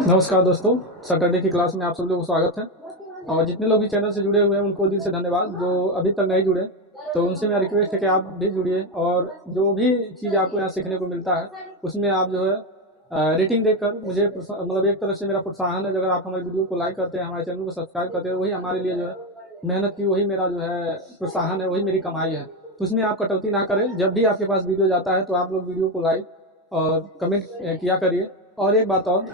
नमस्कार दोस्तों, सैटरडे की क्लास में आप सब लोगों को स्वागत है। और जितने लोग भी चैनल से जुड़े हुए हैं उनको दिल से धन्यवाद। जो अभी तक नहीं जुड़े तो उनसे मेरा रिक्वेस्ट है कि आप भी जुड़िए, और जो भी चीज़ आपको यहाँ सीखने को मिलता है उसमें आप जो है रेटिंग देकर मुझे मतलब एक तरह से मेरा प्रोत्साहन है। अगर आप हमारे वीडियो को लाइक करते हैं, हमारे चैनल को सब्सक्राइब करते हैं, वही हमारे लिए जो है मेहनत की, वही मेरा जो है प्रोत्साहन है, वही मेरी कमाई है। तो उसमें आप कटौती ना करें। जब भी आपके पास वीडियो जाता है तो आप लोग वीडियो को लाइक और कमेंट किया करिए। और एक बात और,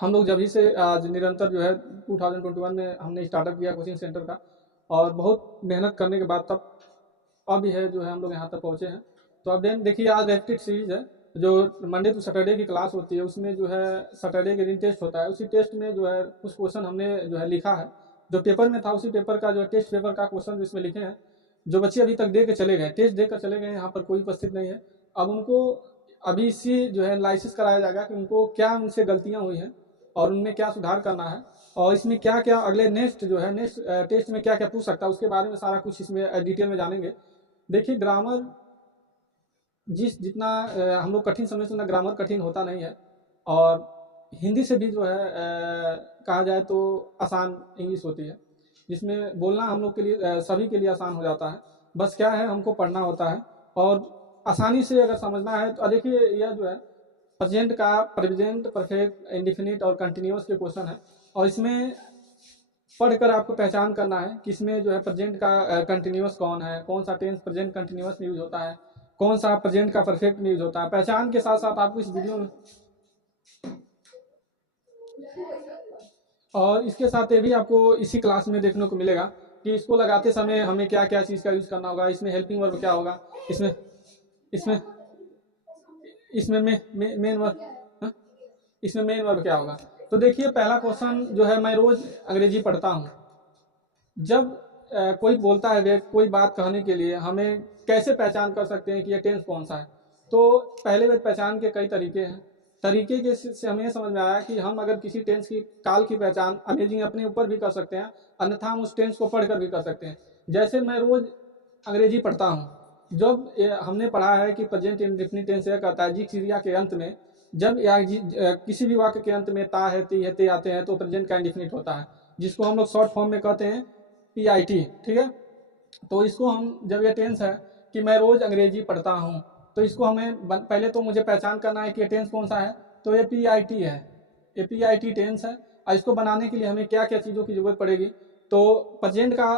हम लोग जब से आज निरंतर जो है 2021 में हमने स्टार्टअप किया कोचिंग सेंटर का, और बहुत मेहनत करने के बाद तब अभी है जो है हम लोग यहाँ तक पहुँचे हैं। तो अब देखिए, आज रैपिड सीरीज है जो मंडे टू सैटरडे की क्लास होती है। उसमें जो है सैटरडे के दिन टेस्ट होता है। उसी टेस्ट में जो है कुछ क्वेश्चन हमने जो है लिखा है, जो पेपर में था उसी पेपर का जो है टेस्ट पेपर का क्वेश्चन जिसमें लिखे हैं। जो बच्चे अभी तक दे के चले गए, टेस्ट देकर चले गए, यहाँ पर कोई उपस्थित नहीं है। अब उनको अभी इसी जो है एनालिसिस कराया जाएगा कि उनको क्या उनसे गलतियाँ हुई हैं और उनमें क्या सुधार करना है, और इसमें क्या क्या अगले नेक्स्ट जो है नेक्स्ट टेस्ट में क्या क्या पूछ सकता है, उसके बारे में सारा कुछ इसमें डिटेल में जानेंगे। देखिए, ग्रामर जितना हम लोग कठिन समझते हैं, ग्रामर कठिन होता नहीं है। और हिंदी से भी जो है कहा जाए तो आसान इंग्लिश होती है, जिसमें बोलना हम लोग के लिए सभी के लिए आसान हो जाता है। बस क्या है, हमको पढ़ना होता है और आसानी से अगर समझना है तो देखिए, यह जो है प्रेजेंट का प्रेजेंट परफेक्ट इंडिफिनिट और कंटिन्यूस के क्वेश्चन है। और इसमें पढ़कर आपको पहचान करना है कि इसमें जो है प्रेजेंट का कंटिन्यूस कौन है, कौन सा टेंस प्रेजेंट कंटिन्यूस में यूज होता है, कौन सा प्रेजेंट का परफेक्ट में यूज होता है। पहचान के साथ साथ आपको इस वीडियो में और इसके साथ ये भी आपको इसी क्लास में देखने को मिलेगा कि इसको लगाते समय हमें क्या क्या चीज़ का यूज करना होगा। इसमें हेल्पिंग वर्ब क्या होगा, इसमें इसमें इसमें मेन वर्ब, इसमें मेन वर्ब क्या होगा। तो देखिए, पहला क्वेश्चन जो है, मैं रोज अंग्रेजी पढ़ता हूँ। जब कोई बोलता है कोई बात कहने के लिए, हमें कैसे पहचान कर सकते हैं कि ये टेंस कौन सा है। तो पहले पहचान के कई तरीके हैं। तरीके के से हमें समझ में आया कि हम अगर किसी टेंस की काल की पहचान अमेजिंग अपने ऊपर भी कर सकते हैं, अन्यथा हम उस टेंस को पढ़कर भी कर सकते हैं। जैसे मैं रोज अंग्रेजी पढ़ता हूँ, जब हमने पढ़ा है कि प्रेजेंट इंडेफिनिट टेंस यह कहता है जिस क्रिया के अंत में, जब या किसी भी वाक्य के अंत में ता है, ती है, ते आते हैं तो प्रेजेंट का इंडेफिनिट होता है, जिसको हम लोग शॉर्ट फॉर्म में कहते हैं PIT। ठीक है, तो इसको हम, जब ये टेंस है कि मैं रोज अंग्रेजी पढ़ता हूँ, तो इसको हमें पहले तो मुझे पहचान करना है कि ये टेंस कौन सा है। तो ये PIT है, ये PIT टेंस है। और इसको बनाने के लिए हमें क्या क्या चीज़ों की जरूरत पड़ेगी। तो प्रेजेंट का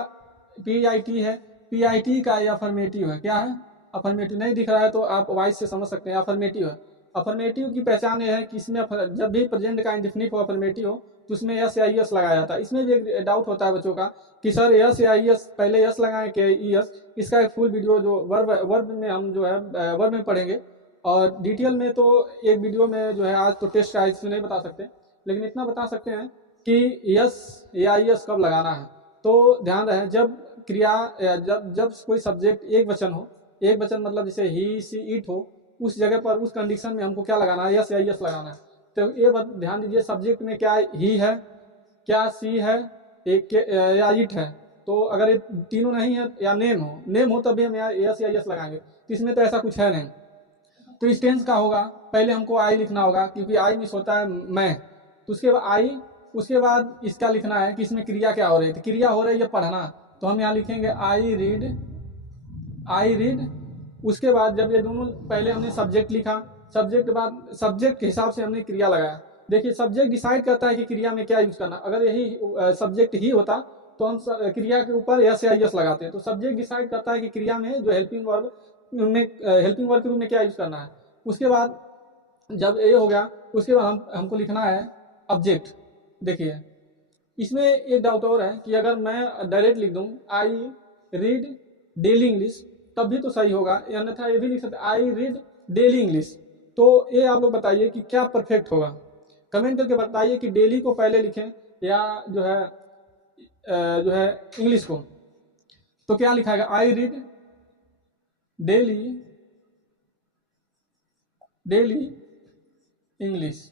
PIT है, PIT का ये अफर्मेटिव है। क्या है? अफर्मेटिव। नहीं दिख रहा है तो आप वॉइस से समझ सकते हैं, अफर्मेटिव है। अफर्मेटिव की पहचान ये है कि इसमें जब भी प्रेजेंट का इंडेफिनिट हो, अफर्मेटिव हो, तो उसमें यस या ईएस लगाया जाता है। इसमें भी एक डाउट होता है बच्चों का कि सर यस या ईएस, पहले यस लगाएं कि ईएस। इसका एक फुल वीडियो जो वर्ब में हम जो है वर्ब में पढ़ेंगे, और डिटेल में तो एक वीडियो में जो है आज तो टेस्ट का इसमें नहीं बता सकते, लेकिन इतना बता सकते हैं कि यस या ईएस कब लगाना है। तो ध्यान रहे, जब क्रिया जब जब कोई सब्जेक्ट एक वचन हो, एक वचन मतलब जैसे ही सी इट हो, उस जगह पर उस कंडीशन में हमको क्या लगाना है, यस या ईएस लगाना है। तो ये ध्यान दीजिए, सब्जेक्ट में क्या ही है, क्या सी है, एक या इट है। तो अगर ये तीनों नहीं है, या नेम हो तभी हम यस या यस लगाएंगे। तो इसमें तो ऐसा कुछ है नहीं। तो इस टेंस का होगा, पहले हमको आई लिखना होगा, क्योंकि आई मिस होता है मैं। तो उसके बाद आई, उसके बाद इसका लिखना है कि इसमें क्रिया क्या हो रही है। तो क्रिया हो रही है पढ़ना, तो हम यहाँ लिखेंगे आई रीड, आई रीड। उसके बाद जब ये दोनों, पहले हमने सब्जेक्ट लिखा, सब्जेक्ट के बाद सब्जेक्ट के हिसाब से हमने क्रिया लगाया। देखिए, सब्जेक्ट डिसाइड करता है कि क्रिया में क्या यूज करना। अगर यही सब्जेक्ट ही होता तो हम क्रिया के ऊपर यस या यस लगाते हैं। तो सब्जेक्ट डिसाइड करता है कि क्रिया में जो हेल्पिंग वर्ब में, हेल्पिंग वर्ब के रूप में क्या यूज करना है। उसके बाद जब ये हो गया, उसके बाद हमको लिखना है ऑब्जेक्ट। देखिए, इसमें एक डाउट और है कि अगर मैं डायरेक्ट लिख दूं आई रीड डेली इंग्लिश, तब भी तो सही होगा, अन्यथा ये भी लिख सकते आई रीड डेली इंग्लिश। तो ये आप लोग बताइए कि क्या परफेक्ट होगा। कमेंट करके बताइए कि डेली को पहले लिखें या जो है इंग्लिश को। तो क्या लिखा है, I read daily daily English.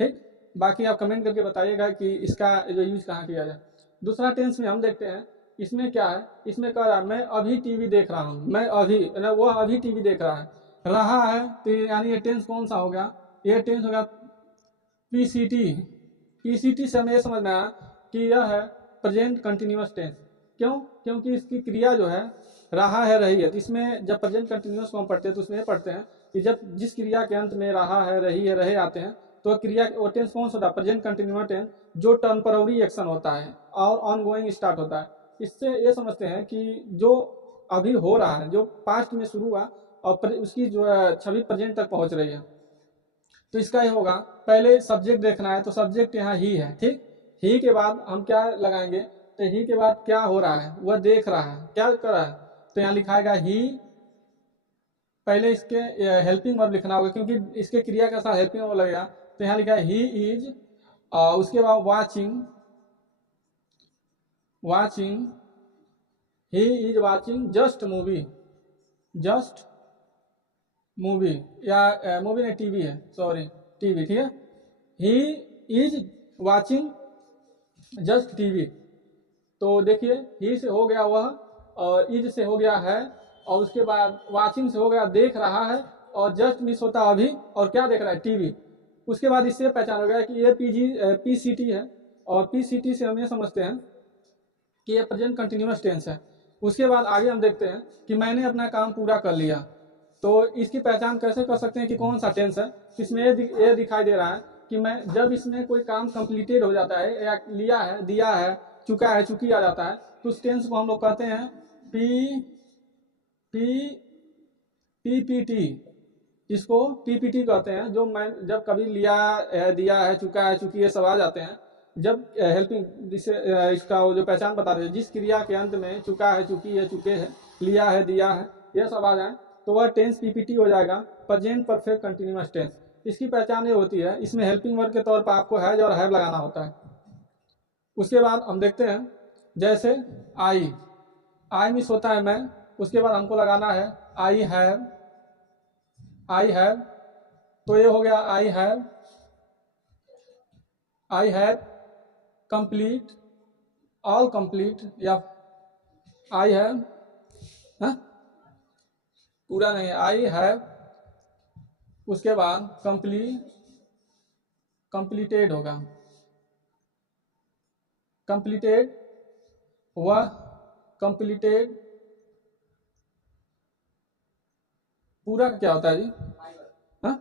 ठीक, बाकी आप कमेंट करके बताइएगा कि इसका जो यूज कहाँ किया जाए। दूसरा टेंस में हम देखते हैं, इसमें क्या है, इसमें कह रहा है मैं अभी टीवी देख रहा हूँ। मैं अभी, वो अभी टीवी देख रहा है, रहा है, तो यानी ये टेंस कौन सा हो गया, ये टेंस हो गया पीसीटी, पीसीटी से हमें ये समझ में आया कि यह है प्रेजेंट कंटिन्यूअस टेंस। क्यों? क्योंकि इसकी क्रिया जो है रहा है रही है। तो इसमें जब प्रेजेंट कंटिन्यूअस को हम पढ़ते हैं तो उसमें ये पढ़ते हैं कि जब जिस क्रिया के अंत में रहा है रही है रहे आते हैं तो क्रिया वो टेंस कौन सा होता है? प्रेजेंट कंटिन्यूअस टेंस, जो टेम्पररी एक्शन होता है और ऑनगोइंग स्टार्ट होता है। इससे ये समझते हैं कि जो अभी हो रहा है, जो पास्ट में शुरू हुआ और उसकी जो छवि प्रेजेंट तक पहुंच रही है। तो इसका ये होगा, पहले सब्जेक्ट देखना है तो सब्जेक्ट यहाँ ही है, ठीक। ही के बाद हम क्या लगाएंगे? तो ही के बाद क्या हो रहा है? वह देख रहा है, क्या कर रहा है? तो यहाँ लिखाएगा ही, पहले इसके हेल्पिंग वर्ब लिखना होगा क्योंकि इसके क्रिया के साथ हेल्पिंग वर्ब लगेगा। तो यहाँ लिखा है ही इज, उसके बाद watching, watching, he is watching just movie, just movie, या मूवी नहीं टीवी है, सॉरी टीवी, ठीक है। He is watching just TV. तो देखिए ही से हो गया वह, और इज से हो गया है, और उसके बाद वाचिंग से हो गया देख रहा है, और जस्ट मिस होता अभी, और क्या देख रहा है? टीवी। उसके बाद इससे पहचान हो गया कि ये पीसीटी है, और पीसीटी से हम ये समझते हैं कि ये प्रेजेंट कंटिन्यूअस टेंस है। उसके बाद आगे हम देखते हैं कि मैंने अपना काम पूरा कर लिया। तो इसकी पहचान कैसे कर सकते हैं कि कौन सा टेंस है? इसमें ये दिखाई दे रहा है कि मैं जब इसमें कोई काम कंप्लीटेड हो जाता है या लिया है, दिया है, चुका है, चुकी आ जाता है, तो उस टेंस को हम लोग कहते हैं पीपीटी। इसको पीपीटी कहते हैं। जो मैं जब कभी लिया है, दिया है, चुका है, चुकी है, सब आ जाते हैं, जब हेल्पिंग जिसे इसका वो जो पहचान बता रहे हैं, जिस क्रिया के अंत में चुका है, चुकी है, चुके हैं, लिया है, दिया है, यह सब आ जाए तो वह टेंस पीपीटी हो जाएगा, प्रेजेंट परफेक्ट कंटिन्यूअस टेंस। इसकी पहचान ये होती है, इसमें हेल्पिंग वर्ब के तौर पर आपको हैज और हैव लगाना होता है। उसके बाद हम देखते हैं, जैसे आई मिस होता है मैं, उसके बाद हमको लगाना है आई हैव, आई हैव। तो ये हो गया I have complete, all complete, या आई हैव पूरा नहीं है, आई हैव, उसके बाद कंप्लीटेड होगा, कंप्लीटेड, वह कंप्लीटेड। पूरा का क्या होता है जी? हाँ,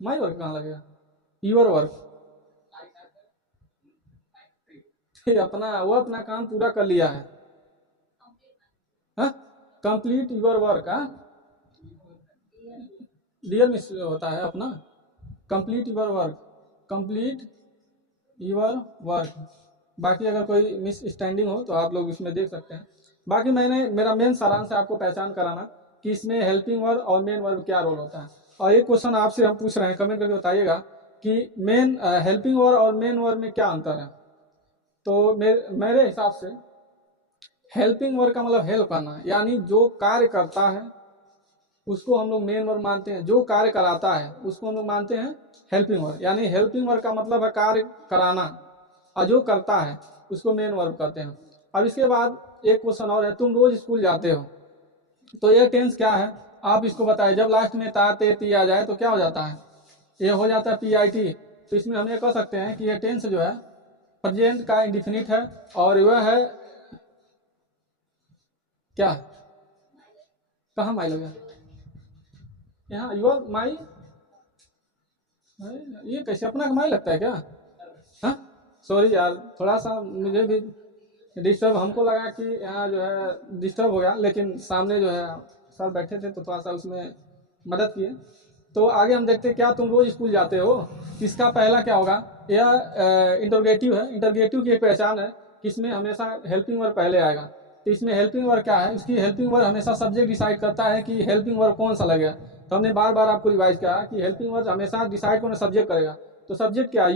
माई वर्क कहाँ लगेगा? Your work. अपना वो अपना काम पूरा कर लिया है, complete your work. Real miss होता है अपना, complete your work, complete your work. बाकी अगर कोई मिस स्टैंडिंग हो तो आप लोग इसमें देख सकते हैं। बाकी मैंने मेरा मेन सारांश है आपको पहचान कराना कि इसमें हेल्पिंग वर्ब और मेन वर्ब क्या रोल होता है। और एक क्वेश्चन आपसे हम पूछ रहे हैं, कमेंट करके बताइएगा कि मेन हेल्पिंग वर्ब और मेन वर्ब में क्या अंतर है। तो मेरे हिसाब से हेल्पिंग वर्ब का मतलब हेल्प करना, यानी जो कार्य करता है उसको हम लोग मेन वर्ब मानते हैं, जो कार्य कराता है उसको हम लोग मानते हैं हेल्पिंग वर्ब। यानी हेल्पिंग वर्ब का मतलब है कार्य कराना, और जो करता है उसको मेन वर्ब कहते हैं। अब इसके बाद एक क्वेश्चन और है, तुम रोज स्कूल जाते हो, तो ये टेंस क्या है आप इसको बताएं। जब लास्ट में ता ते ती आ जाए तो क्या हो जाता है? ये हो जाता है पीआईटी। तो इसमें हम ये कह सकते हैं कि ये टेंस जो है प्रेजेंट का इंडिफिनिट है, और वह है क्या? कहाँ माई लगा? यहाँ यूर माई, ये कैसे अपना माई लगता है क्या? हाँ, सॉरी यार, थोड़ा सा मुझे भी डिस्टर्ब, हमको लगा कि यहाँ जो है डिस्टर्ब हो गया, लेकिन सामने जो है सर बैठे थे तो थोड़ा सा उसमें मदद किए। तो आगे हम देखते हैं, क्या तुम रोज स्कूल जाते हो, इसका पहला क्या होगा? यह इंटरोगेटिव है। इंटरोगेटिव की एक पहचान है कि इसमें हमेशा हेल्पिंग वर्ब पहले आएगा। तो इसमें हेल्पिंग वर्ब क्या है? इसकी हेल्पिंग वर्ब हमेशा सब्जेक्ट डिसाइड करता है कि हेल्पिंग वर्ब कौन सा लगेगा। तो हमने बार बार आपको रिवाइज किया कि हेल्पिंग वर्ब हमेशा डिसाइड कौन सब्जेक्ट करेगा। तो सब्जेक्ट क्या?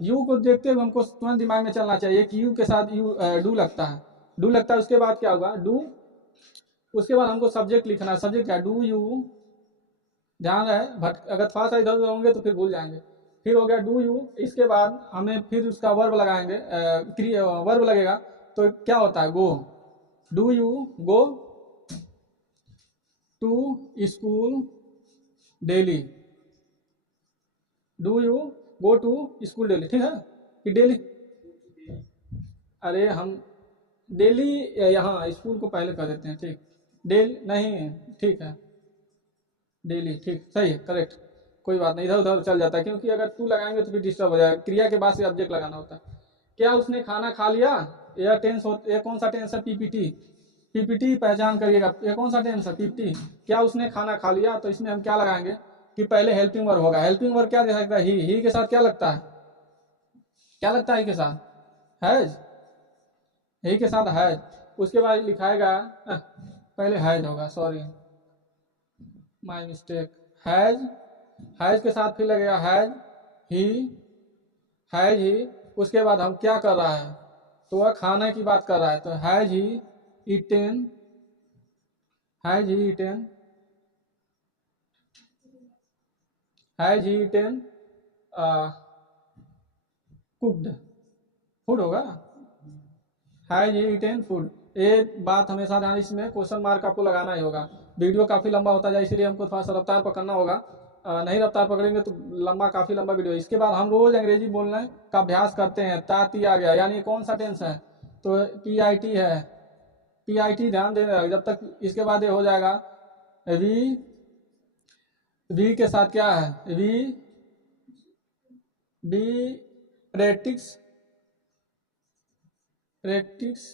यू को देखते हुए हमको तुरंत दिमाग में चलना चाहिए कि यू के साथ डू लगता है, डू लगता है। उसके बाद क्या होगा? डू। उसके बाद हमको सब्जेक्ट लिखना है, सब्जेक्ट क्या? Do you. ध्यान रहे, अगर थोड़ा सा इधर उधर होंगे तो फिर भूल जाएंगे। फिर हो गया डू यू, इसके बाद हमें फिर उसका वर्ब लगाएंगे, वर्ब लगेगा। तो क्या होता है? Go. Do you go to school daily? Do you go to school daily, ठीक है कि डेली, अरे हम डेली यहाँ स्कूल को पहले कर देते हैं, ठीक, डेली नहीं, ठीक है डेली, ठीक सही है करेक्ट, कोई बात नहीं, इधर उधर चल जाता है क्योंकि अगर टू लगाएंगे तो फिर डिस्टर्ब हो जाएगा, क्रिया के बाद से ऑब्जेक्ट लगाना होता है। क्या उसने खाना खा लिया, यह टेंस हो, यह कौन सा टेंस है, पीपीटी, पीपीटी पहचान करिएगा, यह कौन सा टेंस है, पीपीटी। क्या उसने खाना खा लिया, तो इसमें हम क्या लगाएंगे कि पहले हेल्पिंग वर्ब होगा, हेल्पिंग वर्ब क्या दे सकता है, ही के साथ क्या लगता है, क्या लगता है ही के साथ, हैज, ही के साथ हैज, उसके बाद लिखाएगा पहले हैज होगा, sorry my mistake, has, has के साथ फिर लगेगा हैज ही, हैज ही, उसके बाद हम क्या कर रहा है, तो वह खाने की बात कर रहा है, तो has he eaten, has he eaten, has he eaten cooked food होगा, हैज ही ईटेन फूड। ये बात हमेशा ध्यान, इसमें क्वेश्चन मार्क आपको लगाना ही होगा। वीडियो काफ़ी लंबा होता जाए इसलिए हमको थोड़ा सा रफ्तार पकड़ना होगा, नहीं रफ्तार पकड़ेंगे तो लंबा, काफ़ी लंबा वीडियो। इसके बाद हम रोज अंग्रेजी बोलने का अभ्यास करते हैं, ताती आ गया, यानी कौन सा टेंस है, तो पी आई टी है, पी आई टी ध्यान देना जब तक, इसके बाद ये हो जाएगा वी, वी के साथ क्या है, we be practice, practice,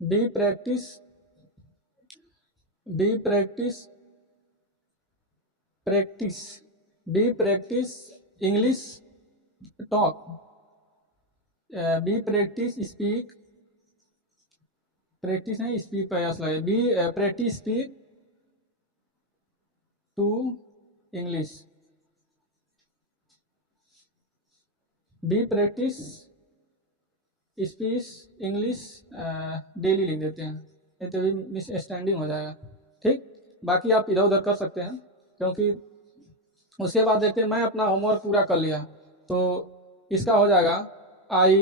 be practice, be practice, practice, be practice English talk, be practice speak, practice नहीं स्पीक पर यस लगे, be practice speak to English, be practice speech English daily लिख देते हैं, नहीं तो भी मिस स्टैंडिंग हो जाएगा, ठीक। बाकी आप इधर उधर कर सकते हैं, क्योंकि उसके बाद देखते हैं, मैं अपना होमवर्क पूरा कर लिया, तो इसका हो जाएगा I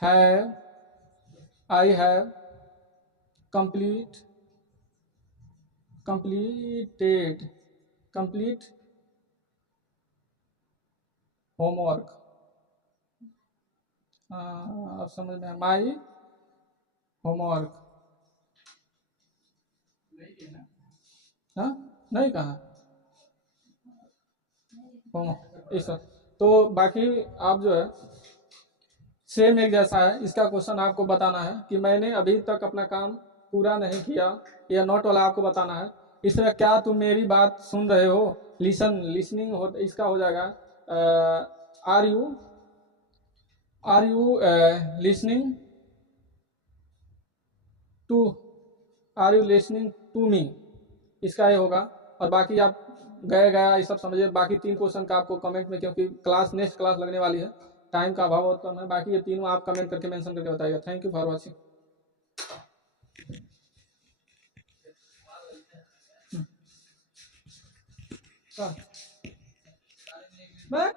have, I have complete, completed, complete homework, आप समझ में, माई होमवर्क, हाँ नहीं कहा होमवर्क इस, तो बाकी आप जो है सेम एक जैसा है, इसका क्वेश्चन आपको बताना है कि मैंने अभी तक अपना काम पूरा नहीं किया, या नोट वाला आपको बताना है। इसमें क्या तुम मेरी बात सुन रहे हो, लिसन, लिसनिंग हो, इसका हो जाएगा are you, are you listening to, are you listening to me, इसका ये होगा। और बाकी आप गए गया ये सब समझिए, बाकी 3 क्वेश्चन का आपको कमेंट में, क्योंकि क्लास नेक्स्ट क्लास लगने वाली है, टाइम का अभाव बहुत कम है, बाकी ये तीनों आप कमेंट करके मेंशन करके बताइएगा। Thank you for watching. मैं